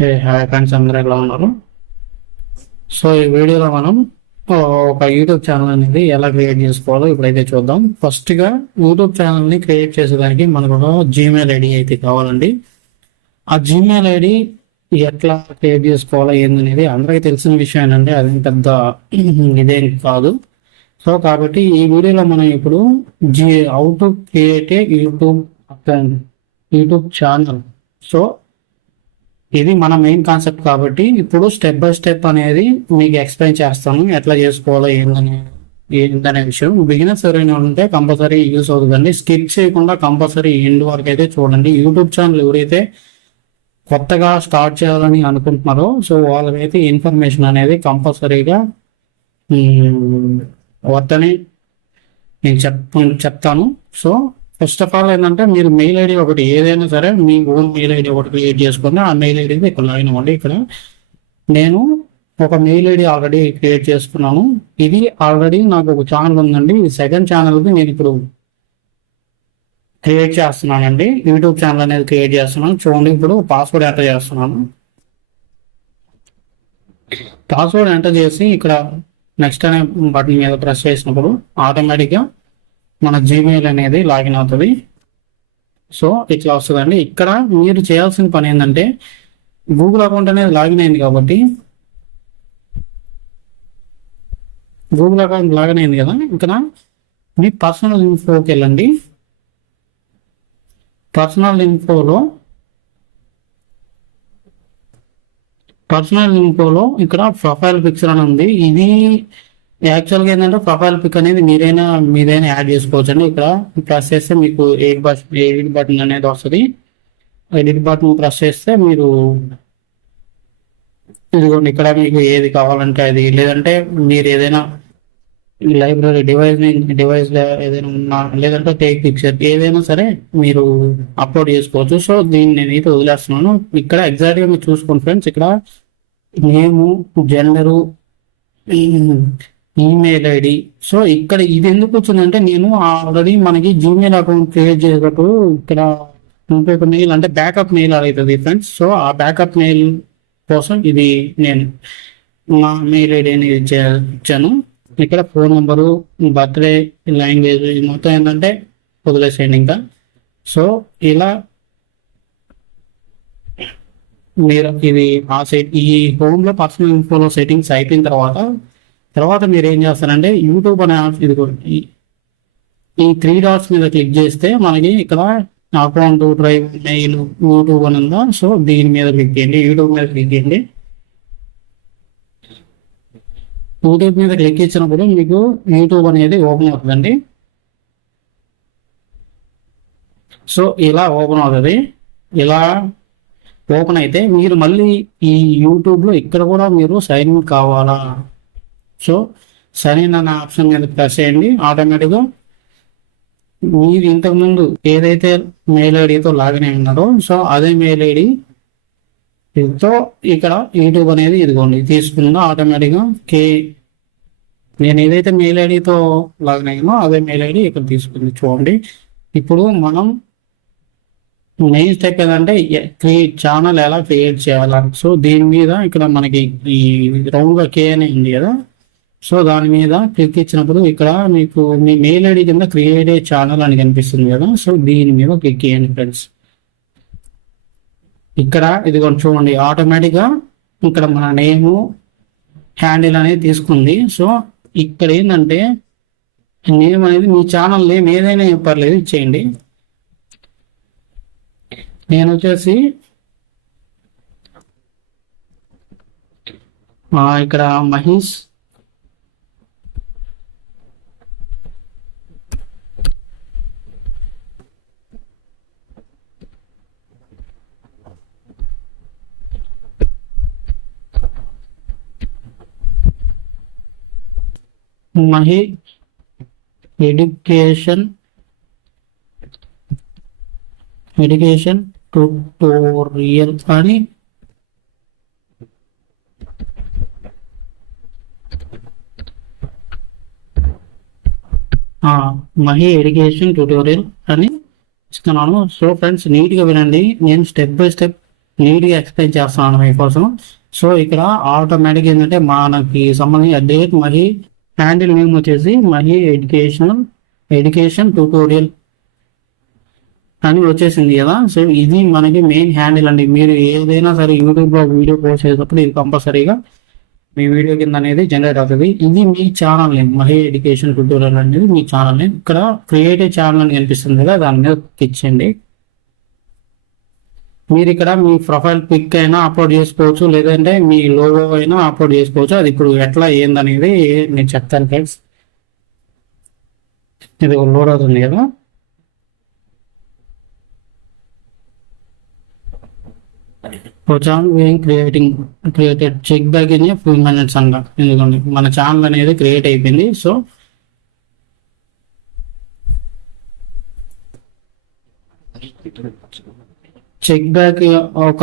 Hi friends, అందరూ ఎలా ఉన్నారు? సో ఈ వీడియోలో మనం ఒక యూట్యూబ్ ఛానల్ అనేది ఎలా క్రియేట్ చేసుకోవాలో ఇప్పుడైతే చూద్దాం. ఫస్ట్గా యూట్యూబ్ ఛానల్ని క్రియేట్ చేసేదానికి మనకు ఒక జీమెయిల్ ఐడి అయితే కావాలండి. ఆ జీమెయిల్ ఐడి ఎట్లా క్రియేట్ చేసుకోవాలో ఏందనేది అందరికీ తెలిసిన విషయం అండి, అది పెద్ద ఇదేం కాదు. సో కాబట్టి ఈ వీడియోలో మనం ఇప్పుడు how to create a YouTube account, YouTube channel. So ఇది మన మెయిన్ కాన్సెప్ట్ కాబట్టి ఇప్పుడు స్టెప్ బై స్టెప్ అనేది మీకు ఎక్స్ప్లెయిన్ చేస్తాను, ఎట్లా చేసుకోవాలో ఏందనే విషయం. బిగినర్స్ ఎవరైనా ఉంటే కంపల్సరీ యూస్ అవుతుందండి. స్కిప్ చేయకుండా కంపల్సరీ ఎండ్ వరకు అయితే చూడండి. యూట్యూబ్ ఛానల్ ఎవరైతే కొత్తగా స్టార్ట్ చేయాలని అనుకుంటున్నారో సో వాళ్ళకైతే ఇన్ఫర్మేషన్ అనేది కంపల్సరీగా వద్దని నేను చెప్తాను. సో ఫస్ట్ ఆఫ్ ఆల్ ఏంటంటే మీరు మెయిల్ ఐడి ఒకటి ఏదైనా సరే మీ ఓన్ మెయిల్ ఐడి ఒకటి క్రియేట్ చేసుకుని ఆ మెయిల్ ఐడి ఇక్కడ లాగిన్ అవ్వండి. ఇక్కడ నేను ఒక మెయిల్ ఐడి ఆల్రెడీ క్రియేట్ చేసుకున్నాను. ఇది ఆల్రెడీ నాకు ఒక ఛానల్ ఉందండి. ఈ సెకండ్ ఛానల్కి నేను ఇప్పుడు క్రియేట్ చేస్తున్నానండి. యూట్యూబ్ ఛానల్ అనేది క్రియేట్ చేస్తున్నాను. చూడండి, ఇప్పుడు పాస్వర్డ్ ఎంటర్ చేస్తున్నాను. పాస్వర్డ్ ఎంటర్ చేసి ఇక్కడ నెక్స్ట్ అనే బటన్ మీద ప్రెస్ చేసినప్పుడు ఆటోమేటిక్గా మన జీమెయిల్ అనేది లాగిన్ అవుతుంది. సో ఇట్లా వస్తుందండి. ఇక్కడ మీరు చేయాల్సిన పని ఏంటంటే గూగుల్ అకౌంట్ అనేది లాగిన్ అయింది కాబట్టి గూగుల్ అకౌంట్ లాగిన్ అయింది కదా, ఇక్కడ మీ పర్సనల్ ఇన్ఫోకి వెళ్ళండి. పర్సనల్ ఇన్ఫోలో ఇక్కడ ప్రొఫైల్ పిక్చర్ అని ఉంది. ఇది యాక్చువల్గా ఏంటంటే ప్రొఫైల్ పిక్ అనేది మీదైనా యాడ్ చేసుకోవచ్చు అండి. ఇక్కడ ప్రెస్ చేస్తే మీకు ఎడిట్ బటన్ అనేది వస్తుంది. ఎడిట్ బటన్ ప్రెస్ చేస్తే మీరు ఇదిగోండి, ఇక్కడ మీకు ఏది కావాలంటే అది, లేదంటే మీరు ఏదైనా లైబ్రరీ డివైస్ ఏదైనా ఉన్నా, లేదంటే టేక్ పిక్చర్ ఏదైనా సరే మీరు అప్లోడ్ చేసుకోవచ్చు. సో దీన్ని నేనైతే వదిలేస్తున్నాను. ఇక్కడ ఎగ్జాక్ట్గా మీరు చూసుకోండి ఫ్రెండ్స్, ఇక్కడ నేము, జెండరు, ఈమెయిల్ ఐడి. సో ఇక్కడ ఇది ఎందుకు వచ్చిందంటే నేను ఆల్రెడీ మనకి జీమెయిల్ అకౌంట్ క్రియేట్ చేసేటప్పుడు ఇక్కడ ఇంకొక మెయిల్ అంటే బ్యాకప్ మెయిల్ అవుతుంది ఫ్రెండ్స్. సో ఆ బ్యాకప్ మెయిల్ కోసం ఇది నేను నా మెయిల్ ఐడి అనేది ఇచ్చాను. ఇక్కడ ఫోన్ నెంబరు, బర్త్డే, లాంగ్వేజ్ మొత్తం ఏంటంటే వదిలేసేయండి ఇంకా. సో ఇలా మీరు ఇది ఈ హోమ్లో పర్సనల్ ఇన్ఫోలో సెట్టింగ్స్ అయిపోయిన తర్వాత మీరు ఏం చేస్తారంటే యూట్యూబ్ అనే ఇది ఈ 3 డాట్స్ మీద క్లిక్ చేస్తే మనకి ఇక్కడ అకౌంట్, డ్రైవ్, మెయిల్, యూట్యూబ్ అని ఉందా. సో దీని మీద క్లిక్ చేయండి. యూట్యూబ్ మీద క్లిక్ చేయండి. యూట్యూబ్ మీద క్లిక్ ఇచ్చినప్పుడు మీకు యూట్యూబ్ అనేది ఓపెన్ అవుతుందండి. సో ఇలా ఓపెన్ అవుతుంది. ఇలా ఓపెన్ అయితే మీరు మళ్ళీ ఈ యూట్యూబ్లో ఇక్కడ కూడా మీరు సైన్ ఇన్ కావాలా. సో సైన్ ఇన్ అనే ఆప్షన్ మీద ప్రెస్ చేయండి. ఆటోమేటిక్గా మీరు ఇంతకుముందు ఏదైతే మెయిల్ ఐడితో లాగిన్ అయి ఉన్నారో సో అదే మెయిల్ ఐడితో ఇక్కడ యూట్యూబ్ అనేది ఇదిగోండి తీసుకుందో ఆటోమేటిక్గా. నేను ఏదైతే మెయిల్ ఐడితో లాగిన్ అయ్యానో అదే మెయిల్ ఐడి ఇక్కడ తీసుకుంది. చూడండి, ఇప్పుడు మనం మెయిన్ స్టెప్ ఏంటంటే ఛానల్ ఎలా క్రియేట్ చేయాలా. సో దీని మీద ఇక్కడ మనకి ఈ రౌండ్గా కే అని ఉంది కదా, సో దాని మీద క్లిక్ ఇచ్చినప్పుడు ఇక్కడ మీకు మీ మెయిల్ ఐడి కింద క్రియేట్ ఏ ఛానల్ అని కనిపిస్తుంది కదా. సో దీని మీద క్లిక్ చేయండి ఫ్రెండ్స్. ఇక్కడ ఇది చూడండి, ఆటోమేటిక్గా ఇక్కడ మన నేము, హ్యాండిల్ అనేది తీసుకుంది. సో ఇక్కడ ఏంటంటే నేమ్ అనేది మీ ఛానల్ నేమ్ ఏదైనా పర్లేదు ఇచ్చేయండి. నేను వచ్చేసి ఇక్కడ మహేష్ ఎడ్యుకేషన్ ట్యూటోరియల్ అని మహి ఎడ్యుకేషన్ ట్యూటోరియల్ అని ఇస్తున్నాను. సో ఫ్రెండ్స్ నీట్గా వినండి, నేను స్టెప్ బై స్టెప్ నీట్గా ఎక్స్ప్లెయిన్ చేస్తున్నాను మీకోసం. సో ఇక్కడ ఆటోమేటిక్ ఏంటంటే మనకి సంబంధించిన డేట్ మహి హ్యాండిల్ నేమ్ వచ్చేసి మహి ఎడ్యుకేషన్ ట్యూటోరియల్ అని వచ్చేసింది కదా. సో ఇది మనకి మెయిన్ హ్యాండిల్ అండి. మీరు ఏదైనా సరే యూట్యూబ్లో వీడియో పోస్ట్ చేసేటప్పుడు ఇది కంపల్సరీగా మీ వీడియో కింద అనేది జనరేట్ అవుతుంది. ఇది మీ channel name, Mahi education tutorial అనేది మీ ఛానల్ నేమ్. ఇక్కడ క్రియేటివ్ ఛానల్ అని కనిపిస్తుంది కదా, దాని మీద క్లిక్ చేయండి. మీరు ఇక్కడ మీ ప్రొఫైల్ పిక్ అయినా అప్లోడ్ చేసుకోవచ్చు, లేదంటే మీ లోగో అయినా అప్లోడ్ చేసుకోవచ్చు. అది ఇప్పుడు ఎట్లా ఏందనేది నేను చెప్తాను ఫ్రెండ్స్. ఇది లోడ్ అవుతుంది కదా. Channel created check back in few minutes అంట. ఎందుకంటే మన ఛానల్ అనేది క్రియేట్ అయిపోయింది. సో చెక్ బ్యాక్ ఒక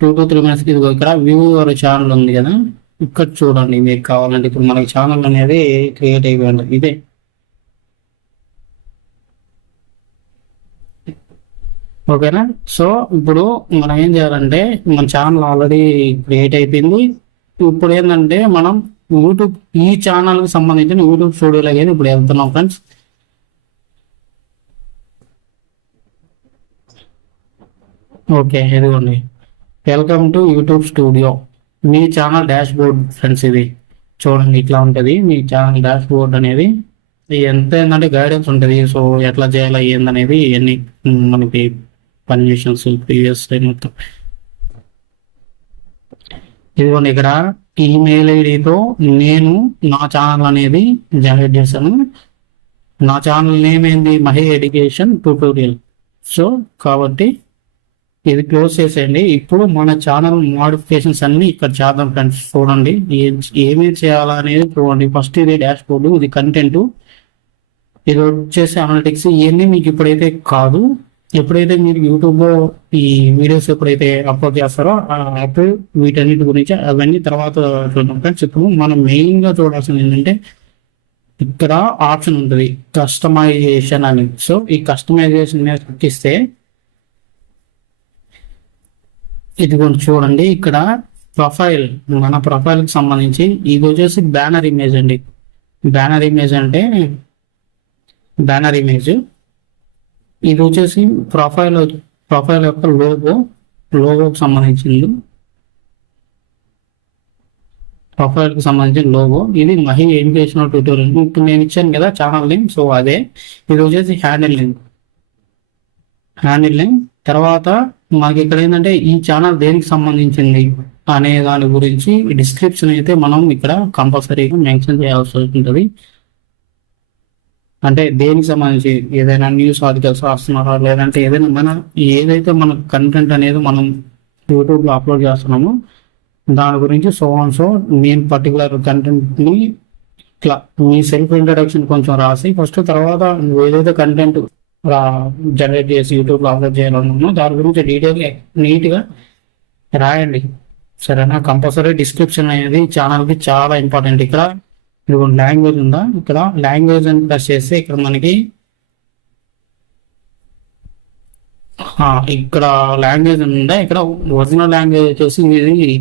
2 to 3 minutes ఇది ఇక్కడ వ్యూ యువర్ ఛానల్ ఉంది కదా, ఇక్కడ చూడండి. మీకు కావాలంటే ఇప్పుడు మనకి ఛానల్ అనేది క్రియేట్ అయిపోయింది. ఇదే ఓకేనా. సో ఇప్పుడు మనం ఏం చేయాలంటే మన ఛానల్ ఆల్రెడీ క్రియేట్ అయిపోయింది. ఇప్పుడు ఏంటంటే మనం యూట్యూబ్ ఈ ఛానల్కి సంబంధించిన యూట్యూబ్ స్టూడియోలోకి అయితే ఇప్పుడు వెళ్తున్నాం ఫ్రెండ్స్. ఓకే, ఇదిగోండి, welcome to YouTube studio. Me channel dash board friends. ఇది చూడండి, ఇట్లా ఉంటుంది మీ ఛానల్ డాష్ బోర్డ్ అనేది. ఎంత ఏంటంటే గైడెన్స్ ఉంటుంది. సో ఎట్లా చేయాలి ఏందనేది ఇవన్నీ మనకి పర్మిషన్స్ ప్రీవియస్ మొత్తం. ఇదిగోండి, ఇక్కడ ఈమెయిల్ ఐడితో నేను నా ఛానల్ అనేది జనరేట్ చేశాను. నా ఛానల్ నేమ్ ఏంది, మహి ఎడ్యుకేషన్ ట్యూటోరియల్. సో కాబట్టి ఇది క్లోజ్ చేసేయండి. ఇప్పుడు మన ఛానల్ మోడిఫికేషన్స్ అన్ని ఇక్కడ చేద్దాం ఫ్రెండ్స్. చూడండి ఏమేమి చేయాలా అనేది చూడండి. ఫస్ట్ ఇది డాష్ బోర్డు, ఇది కంటెంట్, ఇది వచ్చేసి అనలిటిక్స్. ఇవన్నీ మీకు ఇప్పుడైతే కాదు, ఎప్పుడైతే మీరు యూట్యూబ్లో ఈ వీడియోస్ ఎప్పుడైతే అప్లోడ్ చేస్తారో అప్పుడు వీటన్నిటి గురించి అవన్నీ తర్వాత చూద్దాం ఫ్రెండ్స్. ఇప్పుడు మనం మెయిన్గా చూడాల్సింది ఏంటంటే ఇక్కడ ఆప్షన్ ఉంటుంది కస్టమైజేషన్ అని. సో ఈ కస్టమైజేషన్ మీద క్లిక్ ఇస్తే ఇది కొంచెం చూడండి, ఇక్కడ ప్రొఫైల్, మన ప్రొఫైల్కి సంబంధించి ఇది వచ్చేసి బ్యానర్ ఇమేజ్ అండి. బ్యానర్ ఇమేజ్ అంటే బ్యానర్ ఇమేజ్. ఇది వచ్చేసి ప్రొఫైల్ యొక్క లోగోకి సంబంధించింది. ప్రొఫైల్కి సంబంధించిన లోగో. ఇది మహి ఎడ్యుకేషనల్ ట్యూటోరియల్. ఇప్పుడు నేను ఇచ్చాను కదా ఛానల్ నేమ్, సో అదే. ఇది వచ్చేసి హ్యాండిల్ నేమ్. తర్వాత మనకి ఇక్కడ ఏంటంటే ఈ ఛానల్ దేనికి సంబంధించింది అనే దాని గురించి డిస్క్రిప్షన్ అయితే మనం ఇక్కడ కంపల్సరీగా మెన్షన్ చేయాల్సి ఉంటుంది. అంటే దేనికి సంబంధించి ఏదైనా న్యూస్ ఆర్టికల్స్ రాస్తున్నారా, లేదంటే ఏదైతే మన కంటెంట్ అనేది మనం యూట్యూబ్లో అప్లోడ్ చేస్తున్నామో దాని గురించి సో నేను పర్టికులర్ కంటెంట్ని ఇట్లా మీ సెల్ఫ్ ఇంట్రడక్షన్ కొంచెం రాసి ఫస్ట్, తర్వాత ఏదైతే కంటెంట్ జనరేట్ చేసి యూట్యూబ్లో అప్లోడ్ చేయాలనుకున్నా దాని గురించి డీటెయిల్గా నీట్గా రాయండి, సరేనా. కంపల్సరీ డిస్క్రిప్షన్ అనేది ఛానల్కి చాలా ఇంపార్టెంట్. ఇక్కడ ఇదిగోండి లాంగ్వేజ్ ఉందా, ఇక్కడ లాంగ్వేజ్ అని ప్రెస్ చేస్తే ఇక్కడ మనకి ఇక్కడ లాంగ్వేజ్ ఉందా, ఇక్కడ ఒరిజినల్ లాంగ్వేజ్ వచ్చేసి ఇది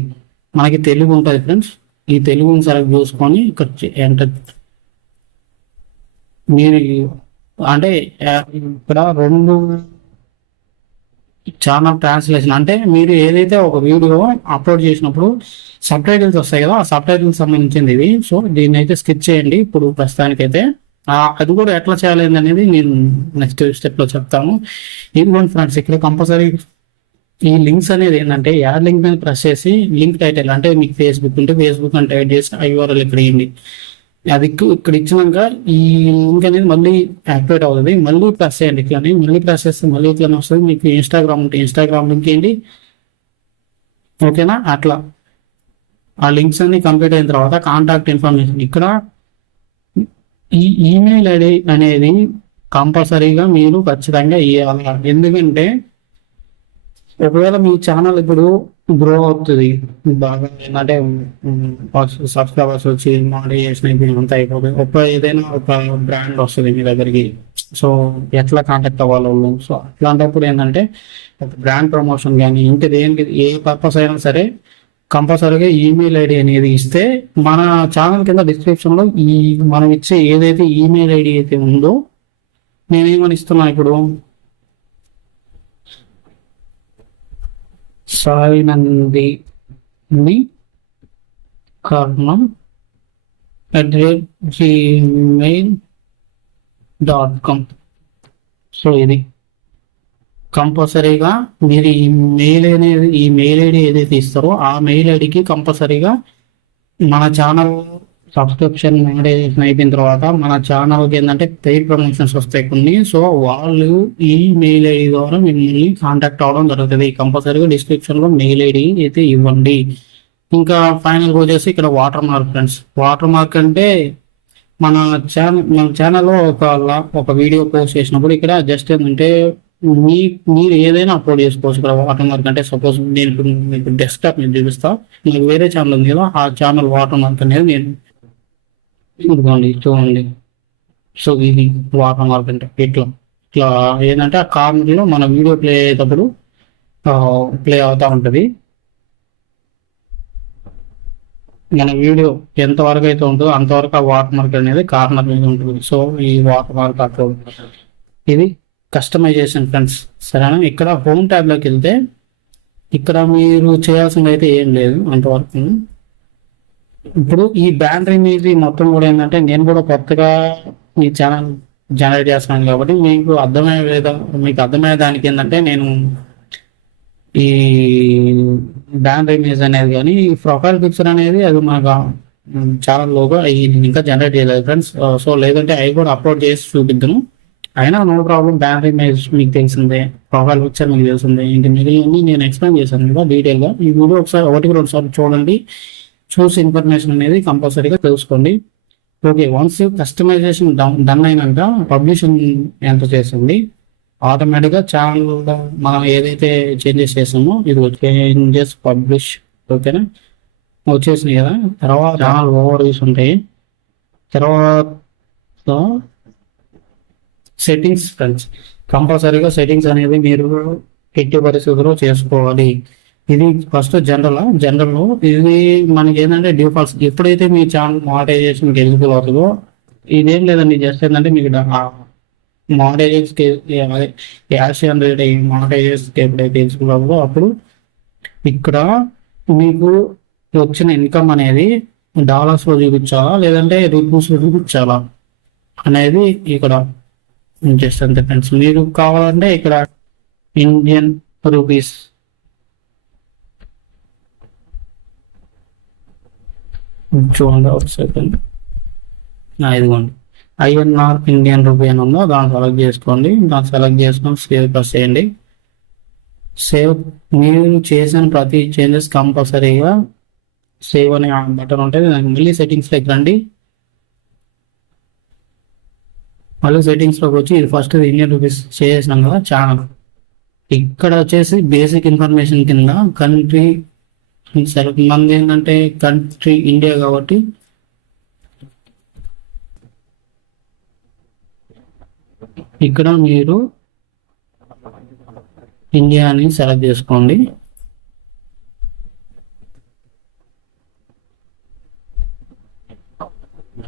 మనకి తెలుగు ఉంటుంది ఫ్రెండ్స్. ఈ తెలుగుని సెలెక్ట్ చేసుకొని ఇక్కడ ఎంటర్. మీరు అంటే ఇక్కడ 2 ఛానల్ ట్రాన్స్లేషన్ అంటే మీరు ఏదైతే ఒక వీడియో అప్లోడ్ చేసినప్పుడు సబ్ టైటిల్స్ వస్తాయి కదా, ఆ సబ్ టైటిల్స్ సంబంధించింది ఇది. సో దీన్ని అయితే స్కిప్ చేయండి ఇప్పుడు ప్రస్తుతానికైతే. అది కూడా ఎట్లా చేయాలి అనేది నేను నెక్స్ట్ స్టెప్లో చెప్తాను. ఇదిగోండి ఫ్రెండ్స్, ఇక్కడ కంపల్సరీ ఈ లింక్స్ అనేది ఏంటంటే యాడ్ లింక్ మీద ప్రెస్ చేసి లింక్ టైటిల్ అంటే మీకు ఫేస్బుక్ ఉంటే ఫేస్బుక్ అని టైప్ చేసి URL ఇక్కడ ఇవ్వండి. అది ఇక్కడ ఇచ్చినాక ఈ లింక్ అనేది మళ్ళీ యాక్టివేట్ అవుతుంది. మళ్ళీ ప్రెస్ చేయండి ఇట్లానే, మళ్ళీ ప్రెస్ చేస్తే మళ్ళీ ఇట్లానే వస్తుంది. మీకు ఇన్స్టాగ్రామ్ ఉంటే ఇన్స్టాగ్రామ్ లింక్ ఏంటి, ఓకేనా. అట్లా ఆ లింక్స్ అన్ని కంప్లీట్ అయిన తర్వాత కాంటాక్ట్ ఇన్ఫర్మేషన్, ఇక్కడ ఈ ఈమెయిల్ ఐడి అనేది కంపల్సరీగా మీరు ఖచ్చితంగా ఇవ్వాలి. ఎందుకంటే ఒకవేళ మీ ఛానల్ ఇప్పుడు గ్రో అవుతుంది బాగా. ఏంటంటే సబ్స్క్రైబర్స్ వచ్చి మానిటైజేషన్ అయిపోయి అంతా అయిపోతుంది. ఏదైనా ఒక బ్రాండ్ వస్తుంది మీ దగ్గరికి. సో ఎట్లా కాంటాక్ట్ అవ్వాలి వాళ్ళు? సో అట్లాంటప్పుడు ఏంటంటే ఒక బ్రాండ్ ప్రమోషన్ కానీ ఇంకా దేనికి ఏ పర్పస్ అయినా సరే కంపల్సరీగా ఈమెయిల్ ఐడి అనేది ఇస్తే మన ఛానల్ కింద డిస్క్రిప్షన్లో మనం ఇచ్చే ఏదైతే ఈమెయిల్ ఐడి అయితే ఉందో, నేనేమని ఇస్తున్నా ఇప్పుడు, సాయినంది కర్ణం @gmail.com. సో ఇది కంపల్సరీగా మీరు ఈ మెయిల్ ఐడి ఏదైతే ఇస్తారో ఆ మెయిల్ ఐడికి కంపల్సరీగా మన ఛానల్ సబ్స్క్రిప్షన్ మానిటైజేషన్ అయిపోయిన తర్వాత మన ఛానల్కి ఏంటంటే పెయిడ్ ప్రమోషన్స్ వస్తాయి కొన్ని. సో వాళ్ళు ఈ మెయిల్ ఐడి ద్వారా మిమ్మల్ని కాంటాక్ట్ అవ్వడం జరుగుతుంది. కంపల్సరీగా డిస్క్రిప్షన్లో మెయిల్ ఐడి అయితే ఇవ్వండి. ఇంకా ఫైనల్గా వచ్చేసి ఇక్కడ water mark friends. Water mark అంటే మన ఛానల్లో ఒక వీడియో పోస్ట్ చేసినప్పుడు ఇక్కడ జస్ట్ ఏంటంటే మీరు ఏదైనా అప్లోడ్ చేసుకోవచ్చు ఇక్కడ వాటర్ మార్క్ అంటే. సపోజ్ నేను మీకు డెస్క్టాప్ మీద చూపిస్తా, మీకు వేరే ఛానల్ ఉంది కదా, ఆ ఛానల్ వాటర్ మార్క్ అనేది నేను ఇదిగోండి చూడండి. సో ఇది వాటర్ మార్క్ అంటే ఇట్లా ఇట్లా ఏంటంటే ఆ కార్నర్లో మన వీడియో ప్లే అయ్యేటప్పుడు ప్లే అవుతూ ఉంటుంది. మన వీడియో ఎంతవరకు అయితే ఉంటుందో అంతవరకు ఆ వాటర్ మార్క్ అనేది కార్నర్ మీద ఉంటుంది. సో ఈ వాటర్ మార్క్ అప్లోడ్ ఇది కస్టమైజేషన్ ఫ్రెండ్స్. సరేనా? ఇక్కడ హోమ్ ట్యాబ్లోకి వెళ్తే ఇక్కడ మీరు చేయాల్సింది అయితే ఏం లేదు అంతవరకు. ఇప్పుడు ఈ బ్యానర్ ఇమేజ్ మొత్తం కూడా ఏంటంటే నేను కూడా కొత్తగా ఈ ఛానల్ జనరేట్ చేస్తున్నాను కాబట్టి మీకు అర్థమయ్యే దానికి ఏంటంటే నేను ఈ బ్యానర్ ఇమేజ్ అనేది కానీ ఈ ప్రొఫైల్ పిక్చర్ అనేది అది మనకు ఛానల్ లోగా ఇంకా జనరేట్ చేయలేదు ఫ్రెండ్స్. సో లేదంటే అవి కూడా అప్లోడ్ చేసి చూపిద్దాను. అయినా నో ప్రాబ్లం. బ్యానర్ ఇమేజ్ మీకు తెలిసిందే, ప్రొఫైల్ పిక్చర్ మీకు తెలిసిందే, ఇంక మిగిలిన నేను ఎక్స్ప్లెయిన్ చేశాను కదా డీటెయిల్గా. ఈ వీడియో ఒకసారి 1-2 చూడండి, చూసి ఇన్ఫర్మేషన్ అనేది కంపల్సరీగా తెలుసుకోండి. ఓకే, వన్స్ కస్టమైజేషన్ డన్ అయినాక పబ్లిషింగ్ ఎంత చేసింది ఆటోమేటిక్గా ఛానల్ మనం ఏదైతే చేంజెస్ చేసామో ఇది చేంజెస్ పబ్లిష్ ఓకేనా వచ్చేసినాయి కదా. తర్వాత ఛానల్ ఓవర్ వ్యూస్ ఉంటాయి. తర్వాత సెట్టింగ్స్ ఫ్రెండ్స్. కంపల్సరీగా సెట్టింగ్స్ అనేది మీరు ఎట్టి పరిస్థితుల్లో చేసుకోవాలి. ఇది ఫస్ట్ జనరల్లో ఇది మనకి ఏంటంటే డిఫాల్ట్స్. ఎప్పుడైతే మీ ఛానల్ మానిటైజేషన్కి ఎలిజిబుల్ అవుతుందో ఇదేం లేదండి, జస్ట్ ఏంటంటే మీకు మానిటైజేషన్కి అదే యాడ్స్ జనరేట్ అయ్యి మానిటైజేషన్కి ఎప్పుడైతే ఎలిజిబుల్ అవుతుందో అప్పుడు ఇక్కడ మీకు వచ్చిన ఇన్కమ్ అనేది డాలర్స్లో చూపించాలా లేదంటే రూపీస్లో చూపించాలా అనేది ఇక్కడ జస్ట్ అంతే ఫ్రెండ్స్. మీరు కావాలంటే ఇక్కడ ఇండియన్ రూపీస్ చూడండి ఒక సెకండ్. ఇదిగోండి INR ఇండియన్ రూపీ అని ఉందో దాన్ని సెలెక్ట్ చేసుకోండి. దాన్ని సెలెక్ట్ చేసుకొని సేవ్ ప్రెస్ చేయండి. సేవ్ మీరు చేసిన ప్రతి చేంజెస్ కంపల్సరీగా సేవ్ అనే బటన్ ఉంటుంది. మళ్ళీ సెట్టింగ్స్లోకి రండి. మళ్ళీ సెట్టింగ్స్లోకి వచ్చి ఇది ఫస్ట్ ఇండియన్ రూపీస్ చేసినాం కదా ఛానల్. ఇక్కడ వచ్చేసి బేసిక్ ఇన్ఫర్మేషన్ కింద కంట్రీ సెలెక్ట్ మంది ఏంటంటే కంట్రీ ఇండియా కాబట్టి ఇక్కడ మీరు ఇండియాని సెలెక్ట్ చేసుకోండి.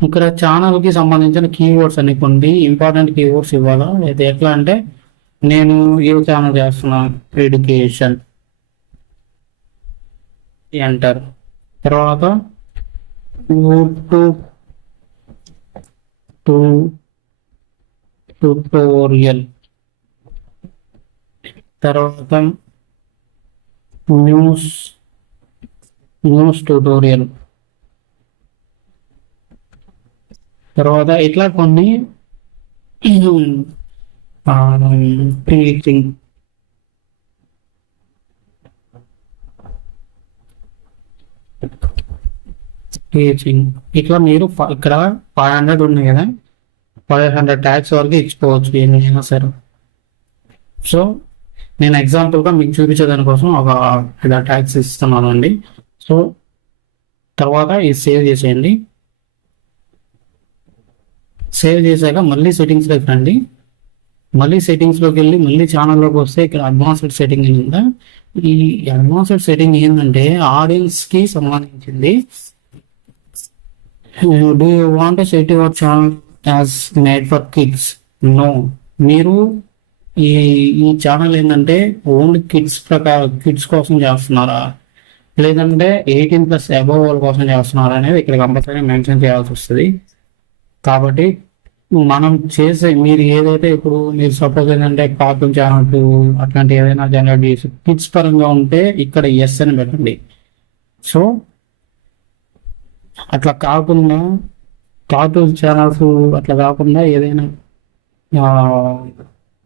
ఇక్కడ ఛానల్కి సంబంధించిన కీవర్డ్స్ అన్ని కొన్ని ఇంపార్టెంట్ కీవర్డ్స్ ఇవ్వాలా. అయితే ఎట్లా అంటే నేను ఏ ఛానల్ చేస్తున్నా ఎడ్యుకేషన్ ఎంటర్, తర్వాత యూట్యూబ్ ట్యూటోరియల్, తర్వాత న్యూస్ ట్యూటోరియల్, తర్వాత ఇట్లా కొన్ని టీచింగ్, ఇట్లా మీరు ఇక్కడ 500 ఉన్నాయి కదా, 500 ట్యాగ్స్ వరకు ఇచ్చుకోవచ్చు ఏమైనా సరే. సో నేను ఎగ్జాంపుల్గా మీకు చూపించేదాని కోసం ఒక ఇలా ట్యాగ్స్ ఇస్తున్నాను అండి. సో తర్వాత ఇది సేవ్ చేసేయండి. సేవ్ చేశాక మళ్ళీ సెట్టింగ్స్లోకి రండి. మళ్ళీ సెట్టింగ్స్లోకి వెళ్ళి మళ్ళీ ఛానల్లోకి వస్తే ఇక్కడ అడ్వాన్స్డ్ సెట్టింగ్ ఉందా. ఈ అడ్వాన్స్డ్ సెట్టింగ్ ఏంటంటే ఆడియన్స్కి సంబంధించింది. Do you want set your channel as made for kids? No. మీరు ఈ ఈ ఛానల్ ఏంటంటే ఓన్లీ కిడ్స్ కోసం చేస్తున్నారా, లేదంటే 18+ అబోవ్ వాళ్ళ కోసం చేస్తున్నారా అనేది ఇక్కడ కంపల్సరీ మెన్షన్ చేయాల్సి వస్తుంది. కాబట్టి మనం చేసే మీరు ఏదైతే ఇప్పుడు మీరు సపోజ్ ఏంటంటే కార్టూన్ ఛానల్స్ అట్లాంటి ఏదైనా జనరేట్ చేసి కిడ్స్ పరంగా ఉంటే ఇక్కడ ఎస్ అని పెట్టండి. సో అట్లా కాకుండా కార్టూన్ ఛానల్స్ అట్లా కాకుండా ఏదైనా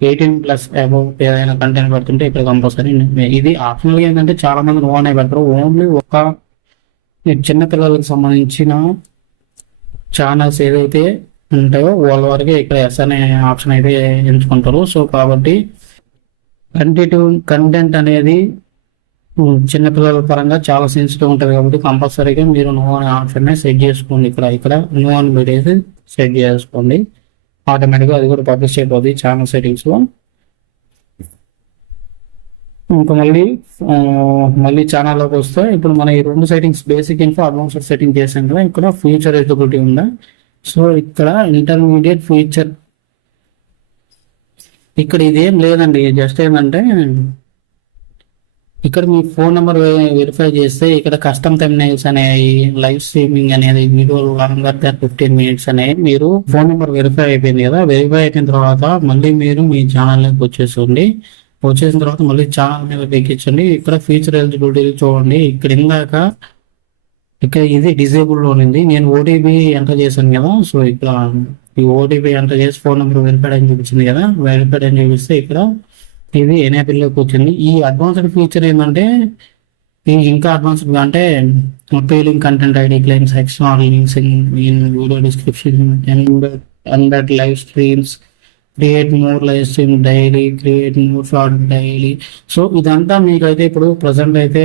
18+ అబోవ్ ఏదైనా కంటెంట్ పెడుతుంటే ఇక్కడ కంపల్సరీ ఇది ఆప్షనల్గా ఏంటంటే చాలా మంది నో అనే పెడతారు. ఓన్లీ ఒక చిన్నపిల్లలకు సంబంధించిన ఛానల్స్ ఏదైతే ఉంటాయో వాళ్ళ వరకే ఇక్కడ ఎస్ అనే ఆప్షన్ అయితే ఎంచుకుంటారు. సో కాబట్టి కంటెంట్ అనేది చిన్నపిల్లల పరంగా చాలా సెన్సిటివ్ ఉంటుంది కాబట్టి కంపల్సరీగా మీరు నో అనే ఆప్షన్ సెట్ చేసుకోండి. ఇక్కడ నో అని పెట్టేసి సెట్ చేసుకోండి. ఆటోమేటిక్గా అది కూడా పబ్లిష్ అయిపోతుంది ఛానల్ సెట్టింగ్స్లో. ఇంకా మళ్ళీ ఛానల్లోకి వస్తే ఇప్పుడు మన ఈ 2 settings basic info advanced setting చేసాం కదా. ఇక్కడ ఫ్యూచర్ ఎలిజిబిలిటీ ఉందా. సో ఇక్కడ ఇంటర్మీడియట్ ఫ్యూచర్ ఇక్కడ ఇదేం లేదండి. జస్ట్ ఏంటంటే ఇక్కడ మీ ఫోన్ నెంబర్ వెరిఫై చేస్తే ఇక్కడ కస్టమ్ థంబ్నెయిల్స్ అనేవి, లైవ్ స్ట్రీమింగ్ అనేది, వీడియో లాంగర్ దాన్ 15 minutes అనేవి మీరు ఫోన్ నెంబర్ వెరిఫై అయిపోయింది కదా. వెరిఫై అయిపోయిన తర్వాత మళ్ళీ మీరు మీ ఛానల్లోకి వచ్చేసిన తర్వాత మళ్ళీ ఛానల్ మీద ఎక్కించండి. ఇక్కడ ఫీచర్ ఎలిజిబిలిటీ చూడండి. ఇక్కడ ఇది డిజేబుల్ లో ఉంది. నేను ఓటీపీ ఎంటర్ చేశాను కదా. సో ఇక్కడ ఈ ఓటీపీ ఎంటర్ చేసి ఫోన్ నెంబర్ వెరిఫైడ్ అని చూపించింది కదా. వెరిఫైడ్ అని చూపిస్తే ఇక్కడ ఇది ఎనేబుల్ లోకి వచ్చింది. ఈ అడ్వాన్స్డ్ ఫీచర్ ఏంటంటే ఇంకా అడ్వాన్స్డ్ అంటే appealing content ID claims external links in video description and live streams, create more live stream daily, create more short daily. So ఇదంతా మీకైతే ఇప్పుడు ప్రజెంట్ అయితే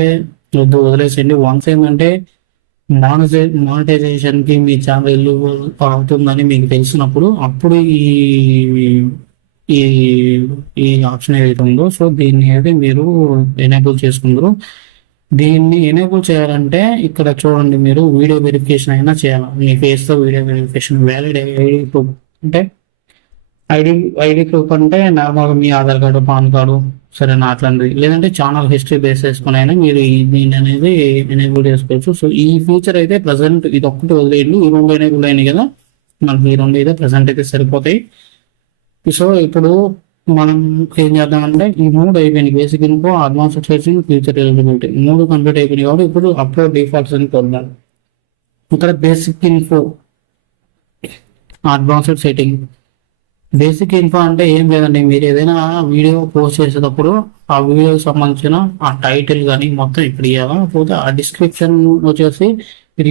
వదిలేసండి. వన్స్ ఏంటంటే మానిటైజేషన్ కి మీ ఛానల్ అవుతుందని మీకు తెలిసినప్పుడు అప్పుడు ఈ ఆప్షన్ ఏదైతే ఉందో సో దీన్ని అయితే మీరు ఎనేబుల్ చేసుకుందరు. దీన్ని ఎనేబుల్ చేయాలంటే ఇక్కడ చూడండి, మీరు వీడియో వెరిఫికేషన్ అయినా చేయాలి. మీ ఫేస్తో video verification, valid ID proof అంటే ఐడి ప్రూఫ్ అంటే నార్మల్గా మీ ఆధార్ కార్డు, పాన్ కార్డు సరేనా అట్లాంటిది, లేదంటే ఛానల్ హిస్టరీ బేస్ చేసుకుని అయినా మీరు దీన్ని అనేది ఎనేబుల్ చేసుకోవచ్చు. సో ఈ ఫీచర్ అయితే ప్రజెంట్ ఇది ఒక్కటి వదిలేయండి. ఈ 2 ఎనేబుల్ అయినాయి కదా, మనకి ఈ 2 అయితే ప్రజెంట్ అయితే సరిపోతాయి. సో ఇప్పుడు మనం ఏం చేద్దామంటే ఈ 3 అయిపోయినాయి. Basic info, advanced setting, future eligibility 3 complete అయిపోయినాయి కాబట్టి ఇప్పుడు అప్లోడ్ డిఫాల్ట్స్ అని కొద్దాం. ఇక్కడ basic info, advanced setting. Basic info అంటే ఏం లేదండి, మీరు ఏదైనా వీడియో పోస్ట్ చేసేటప్పుడు ఆ వీడియోకి సంబంధించిన ఆ టైటిల్ కానీ మొత్తం ఇక్కడ ఇవ్వాలి. కాకపోతే ఆ డిస్క్రిప్షన్ వచ్చేసి మీరు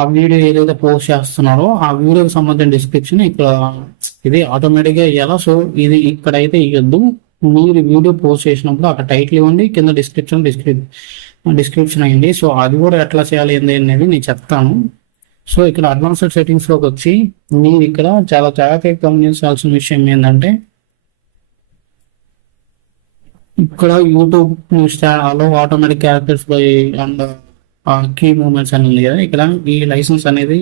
ఆ వీడియో ఏదైతే పోస్ట్ చేస్తున్నారో ఆ వీడియోకి సంబంధించిన డిస్క్రిప్షన్ ఇక్కడ ఇది ఆటోమేటిక్గా ఇవ్వాలా. సో ఇది ఇక్కడైతే ఇవ్వద్దు. మీరు వీడియో పోస్ట్ చేసినప్పుడు అక్కడ టైటిల్ ఇవ్వండి, కింద డిస్క్రిప్షన్ అయ్యింది. సో అది కూడా ఎట్లా చేయాలి ఏంది అనేది నేను చెప్తాను. సో ఇక్కడ అడ్వాన్స్డ్ సెట్టింగ్స్లోకి వచ్చి మీరు ఇక్కడ చాలా జాగ్రత్తగా గమనించాల్సిన విషయం ఏంటంటే ఇక్కడ YouTube allow automatic characters by and key moments అని ఉంది కదా. ఇక్కడ ఈ లైసెన్స్ అనేది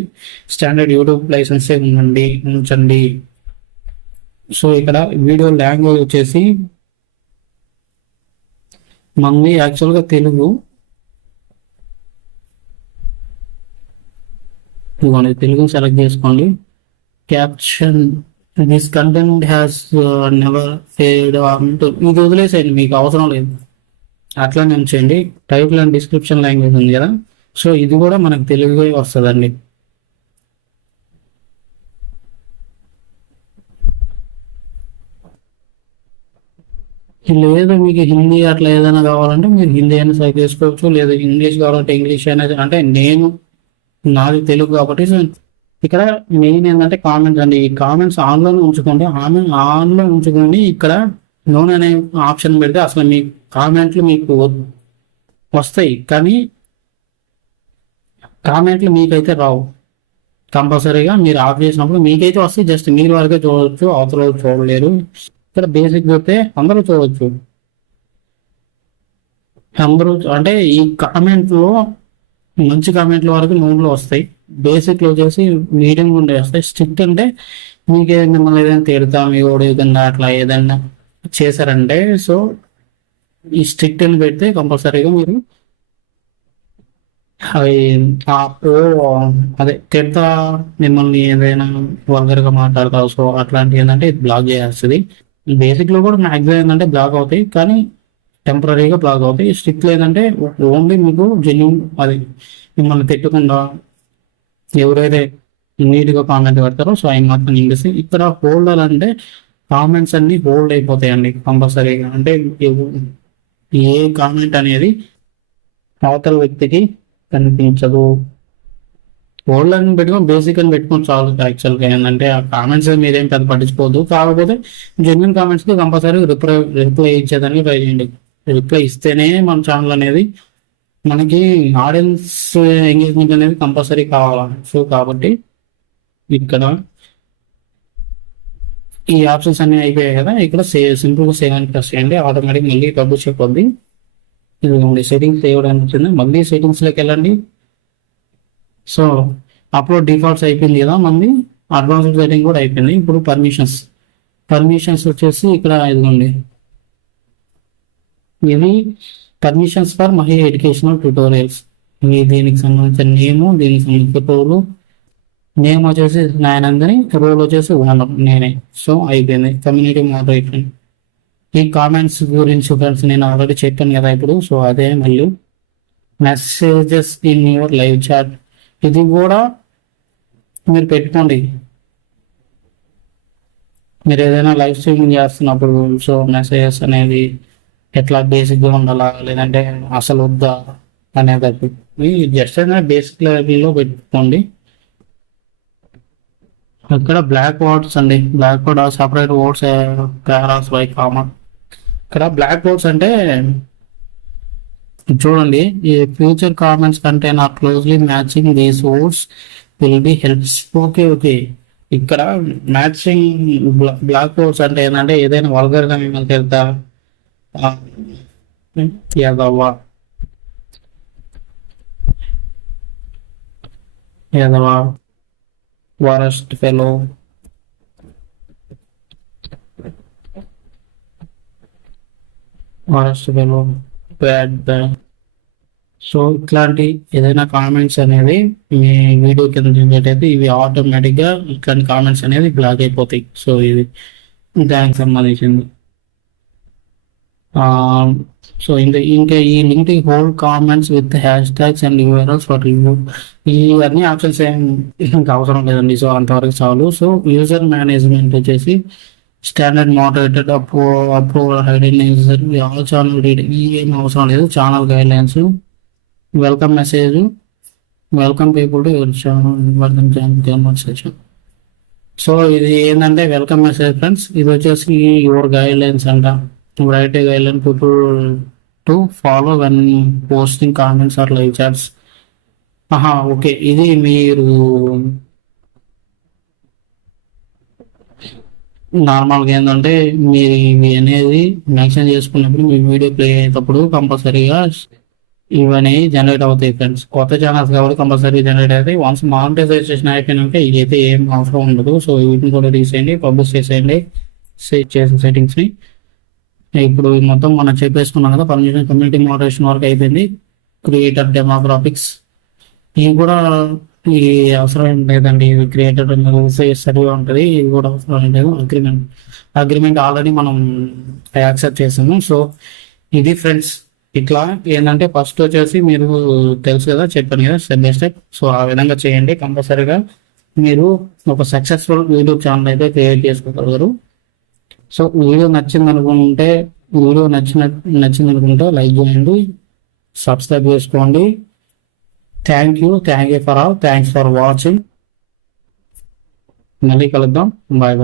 స్టాండర్డ్ యూట్యూబ్ లైసెన్స్ ఉంచండి. సో ఇక్కడ వీడియో లాంగ్వేజ్ వచ్చేసి మనది యాక్చువల్గా తెలుగు. తెలుగు సెలెక్ట్ చేసుకోండి. Caption this content has never failed. ఇది వదిలేసేయండి, మీకు అవసరం లేదు. అట్లానే ఉంచండి. టైటిల్ అండ్ డిస్క్రిప్షన్ లాంగ్వేజ్ ఉంది కదా, సో ఇది కూడా మనకు తెలుగుగా వస్తుందండి. లేదు మీకు హిందీ అట్లా ఏదైనా కావాలంటే మీరు హిందీ అయినా సెలెక్ట్ చేసుకోవచ్చు, లేదా ఇంగ్లీష్ కావాలంటే ఇంగ్లీష్ అయినా. అంటే నాది తెలుగు కాబట్టి ఇక్కడ మెయిన్ ఏంటంటే కామెంట్స్ అండి. ఈ కామెంట్స్ ఆన్లో ఉంచుకోండి. ఆన్లో ఉంచుకోండి. ఇక్కడ నోన్ అనే ఆప్షన్ పెడితే అసలు మీ కామెంట్లు మీకు వస్తాయి, కానీ కామెంట్లు మీకైతే రావు. కంపల్సరీగా మీరు ఆఫ్ చేసినప్పుడు మీకైతే వస్తాయి, జస్ట్ మీరు వరకే చూడవచ్చు, అవతల చూడలేరు. ఇక్కడ బేసిక్ చూస్తే అందరూ చూడవచ్చు. అందరూ అంటే ఈ కామెంట్లో మంచి కామెంట్ల వరకు నోన్లో వస్తాయి, బేసిక్లో వచ్చేసి మీడియం ఉండే వస్తాయి. స్ట్రిక్ట్ అంటే మీకు మిమ్మల్ని ఏదైనా తిడతాం ఎవడు ఏదైనా అట్లా ఏదైనా చేశారంటే, సో ఈ స్ట్రిక్ట్ అని పెడితే కంపల్సరీగా మీరు అవి అదే తిడతా మిమ్మల్ని ఏదైనా వల్గర్గా మాట్లాడతారు, సో అట్లాంటివి ఏంటంటే ఇది బ్లాక్ చేస్తుంది. బేసిక్లో కూడా మ్యాక్సిమం ఏంటంటే బ్లాక్ అవుతాయి, కానీ టెంపరీగా బ్లాక్ అవుతాయి. స్ట్రిక్ట్ లేదంటే ఓన్లీ మీకు జెన్యూన్ అది మిమ్మల్ని తిట్టకుండా ఎవరైతే నీట్గా కామెంట్ పెడతారో సో అవి మాత్రం ఇంగ్లీష్. ఇక్కడ హోల్డర్ అంటే కామెంట్స్ అన్ని హోల్డ్ అయిపోతాయండి కంపల్సరీగా. అంటే ఏ కామెంట్ అనేది అవతల వ్యక్తికి కనిపించదు. హోల్డ్ అని పెట్టుకొని బేసిక్ అని పెట్టుకొని చాలు. యాక్చువల్గా ఏంటంటే ఆ కామెంట్స్ మీరేం పెద్ద పట్టించుకోవద్దు, కాకపోతే జెన్యున్ కామెంట్స్కి కంపల్సరీ రిప్లై ఇచ్చేదానికి ట్రై చేయండి. రిప్లై ఇస్తేనే మన ఛానల్ అనేది మనకి ఆడియన్స్ ఎంగేజ్మెంట్ అనేది కంపల్సరీ కావాలి. సో కాబట్టి ఇక్కడ ఈ ఆప్షన్స్ అన్ని అయిపోయాయి కదా, ఇక్కడ సింపుల్గా సేవ్ అని ప్రెస్ చేయండి. ఆటోమేటిక్ మళ్ళీ డబ్బు చెప్పొద్ది. ఇది సెట్టింగ్స్ చేయడానికి వచ్చింది, మళ్ళీ సెట్టింగ్స్లోకి వెళ్ళండి. సో అప్లోడ్ డిఫాల్ట్స్ అయిపోయింది కదా, మళ్ళీ అడ్వాన్స్డ్ సెట్టింగ్ కూడా అయిపోయింది. ఇప్పుడు పర్మిషన్స్ వచ్చేసి ఇక్కడ ఇదిగోండి, ఇది permissions for Mahi educational tutorials. దీనికి సంబంధించిన నేము, దీనికి సంబంధించిన రోలు. నేమ్ వచ్చేసి నాయనందని, రోల్ వచ్చేసి ఓనర్ నేనే. సో అయిపోయింది. Community moderator. ఈ కామెంట్స్ గురించి ఫ్రెండ్స్ నేను ఆల్రెడీ చెప్పాను కదా ఇప్పుడు, సో అదే మళ్ళీ messages in your live chat, ఇది కూడా మీరు పెట్టుకోండి. మీరు ఏదైనా లైవ్ స్ట్రీమింగ్ చేస్తున్నప్పుడు సో మెసేజెస్ అనేది ఎట్లా బేసిక్గా ఉండాలా లేదంటే అసలు వద్దా అనేది జస్ట్ అయినా బేసిక్ లెవెల్లో పెట్టుకోండి. ఇక్కడ బ్లాక్ వర్డ్స్ అండి, block word separate words phrases by comma. ఇక్కడ బ్లాక్ వర్డ్స్ అంటే చూడండి, ఈ ఫ్యూచర్ కామెంట్స్ కంటే not closely matching these words will be helps. Okay ఇక్కడ మ్యాచింగ్ బ్లాక్ వర్డ్స్ అంటే ఏంటంటే ఏదైనా వల్గర్గా మిమ్మల్ని తెలుతా యాదవ్వా వరస్ట్ ఫెలో, బ్యాడ్. సో ఇట్లాంటి ఏదైనా కామెంట్స్ అనేది మీ వీడియో కింద జనరేట్ అయితే ఇవి ఆటోమేటిక్గా ఇట్లాంటి కామెంట్స్ అనేది బ్లాక్ అయిపోతాయి. సో ఇది దానికి సంబంధించింది. సో ఇంకా ఈ link hold comments with hash tags and URLs for review. ఈ అన్ని ఆప్షన్స్ ఏం ఇంకా అవసరం లేదండి, సో అంతవరకు చాలు. సో యూజర్ మేనేజ్మెంట్ వచ్చేసి standard moderated approval hidden user all channel reading, ఈ ఏం అవసరం లేదు. Channel guidelines, welcome message, welcome people to your channel section. So ఇది ఏంటంటే వెల్కమ్ మెసేజ్ ఫ్రెండ్స్. ఇది వచ్చేసి యువర్ గైడ్ లైన్స్ అంట. Write a guideline people to follow when posting comments or live chats. Okay, ఇది మీరు నార్మల్గా ఏంటంటే మీరు ఇవి అనేది మెన్షన్ చేసుకున్నప్పుడు మీ వీడియో ప్లే అయ్యేటప్పుడు కంపల్సరీగా ఇవన్నీ జనరేట్ అవుతాయి ఫ్రెండ్స్. కొత్త ఛానల్స్ కాబట్టి కంపల్సరీ జనరేట్ అవుతాయి. వన్స్ మానిటైజేషన్ అయిపోయినాక ఇదైతే ఏం అవసరం ఉండదు. సో వీటిని కూడా తీసేయండి, పబ్లిష్ చేసేయండి సేవ్ చేసిన సెట్టింగ్స్ని. ఇప్పుడు మొత్తం మనం చెప్పేసుకున్నాం కదా, పర్మిషన్ కమ్యూనిటీ మోడరేషన్ వరకు అయిపోయింది. క్రియేటర్ డెమోగ్రాఫిక్స్ ఇవి కూడా ఈ అవసరం లేదండి. క్రియేటర్ సరిగా ఉంటుంది, ఇది కూడా అవసరం లేదు. అగ్రిమెంట్ ఆల్రెడీ మనం యాక్సెప్ట్ చేసాము. సో ఇది ఫ్రెండ్స్, ఇట్లా ఏంటంటే ఫస్ట్ వచ్చేసి మీరు తెలుసు కదా, చెప్పాను కదా స్టెప్ బై స్టెప్. సో ఆ విధంగా చేయండి, కంపల్సరీగా మీరు ఒక సక్సెస్ఫుల్ యూట్యూబ్ ఛానల్ అయితే క్రియేట్ చేసుకోగలరు. సో వీడియో నచ్చింది అనుకుంటే లైక్ చేయండి, సబ్స్క్రైబ్ చేసుకోండి. Thank you for all. Thanks for watching. మళ్ళీ కలుద్దాం. బాయ్.